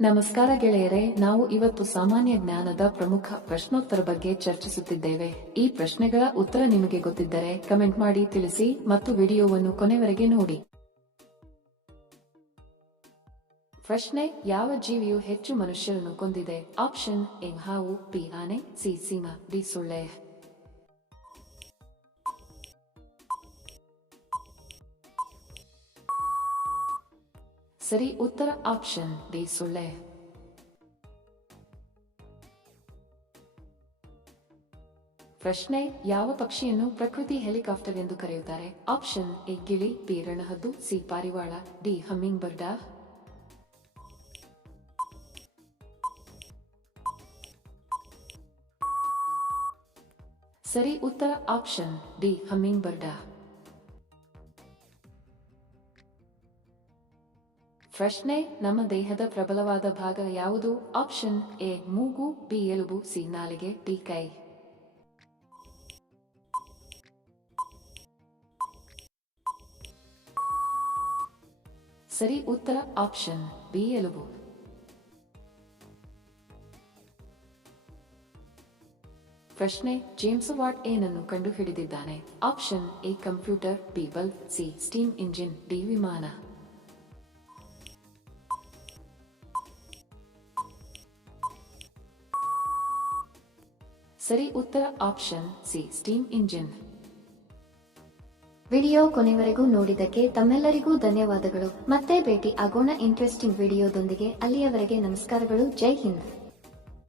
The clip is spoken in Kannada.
ನಮಸ್ಕಾರ ಗೆಳೆಯರೆ, ನಾವು ಇವತ್ತು ಸಾಮಾನ್ಯ ಜ್ಞಾನದ ಪ್ರಮುಖ ಪ್ರಶ್ನೋತ್ತರ ಬಗ್ಗೆ ಚರ್ಚಿಸುತ್ತಿದ್ದೇವೆ. ಈ ಪ್ರಶ್ನೆಗಳ ಉತ್ತರ ನಿಮಗೆ ಗೊತ್ತಿದ್ದರೆ ಕಮೆಂಟ್ ಮಾಡಿ ತಿಳಿಸಿ ಮತ್ತು ವಿಡಿಯೋವನ್ನು ಕೊನೆವರೆಗೆ ನೋಡಿ. ಪ್ರಶ್ನೆ: ಯಾವ ಜೀವಿಯು ಹೆಚ್ಚು ಮನುಷ್ಯರನ್ನು ಕೊಂದಿದೆ? ಆಪ್ಷನ್ ಎ ಹಾವು, ಬಿ ಆನೆ, ಸಿ ಸಿಂಹ, ಡಿ ಸೊಳ್ಳೆ. ಸರಿ ಉತ್ತರ ಆಪ್ಷನ್ ಡಿ ಸೊಳ್ಳೆ. ಪ್ರಶ್ನೆ: ಯಾವ ಪಕ್ಷಿಯನ್ನು ಪ್ರಕೃತಿ ಹೆಲಿಕಾಪ್ಟರ್ ಎಂದು ಕರೆಯುತ್ತಾರೆ? ಆಪ್ಷನ್ ಎ ಗಿಳಿ, ಬಿ ರಣಹದ್ದು, ಸಿ ಪಾರಿವಾಳ, ಡಿ ಹಮ್ಮಿಂಗ್ ಬರ್ಡ್. ಸರಿ ಉತ್ತರ ಆಪ್ಷನ್ ಡಿ ಹಮ್ಮಿಂಗ್ ಬರ್ಡ್. ಪ್ರಶ್ನೆ: ನಮ್ಮ ದೇಹದ ಪ್ರಬಲವಾದ ಭಾಗ ಯಾವುದು? ಆಪ್ಷನ್ ಎ ಮೂಗು, ಬಿ ಎಲುಬು, ಸಿ ನಾಲಿಗೆ, ಡಿ ಕೈ. ಸರಿ ಉತ್ತರ ಆಪ್ಷನ್ ಬಿ ಎಲುಬು. ಪ್ರಶ್ನೆ: ಜೇಮ್ಸ್ ವಾಟ್ ಏನನ್ನು ಕಂಡುಹಿಡಿದಿದ್ದಾನೆ? Option A computer, B bulb, C steam engine, D ವಿಮಾನ. ಸರಿ ಉತ್ತರ option C steam engine. Video ಕೊನೆವರೆಗೂ ನೋಡಿದ್ದಕ್ಕೆ ತಮ್ಮೆಲ್ಲರಿಗೂ ಧನ್ಯವಾದಗಳು. ಮತ್ತೆ ಭೇಟಿ ಆಗೋಣ ಇಂಟ್ರೆಸ್ಟಿಂಗ್ ವಿಡಿಯೋದೊಂದಿಗೆ. ಅಲ್ಲಿಯವರೆಗೆ ನಮಸ್ಕಾರಗಳು. ಜೈ ಹಿಂದ್.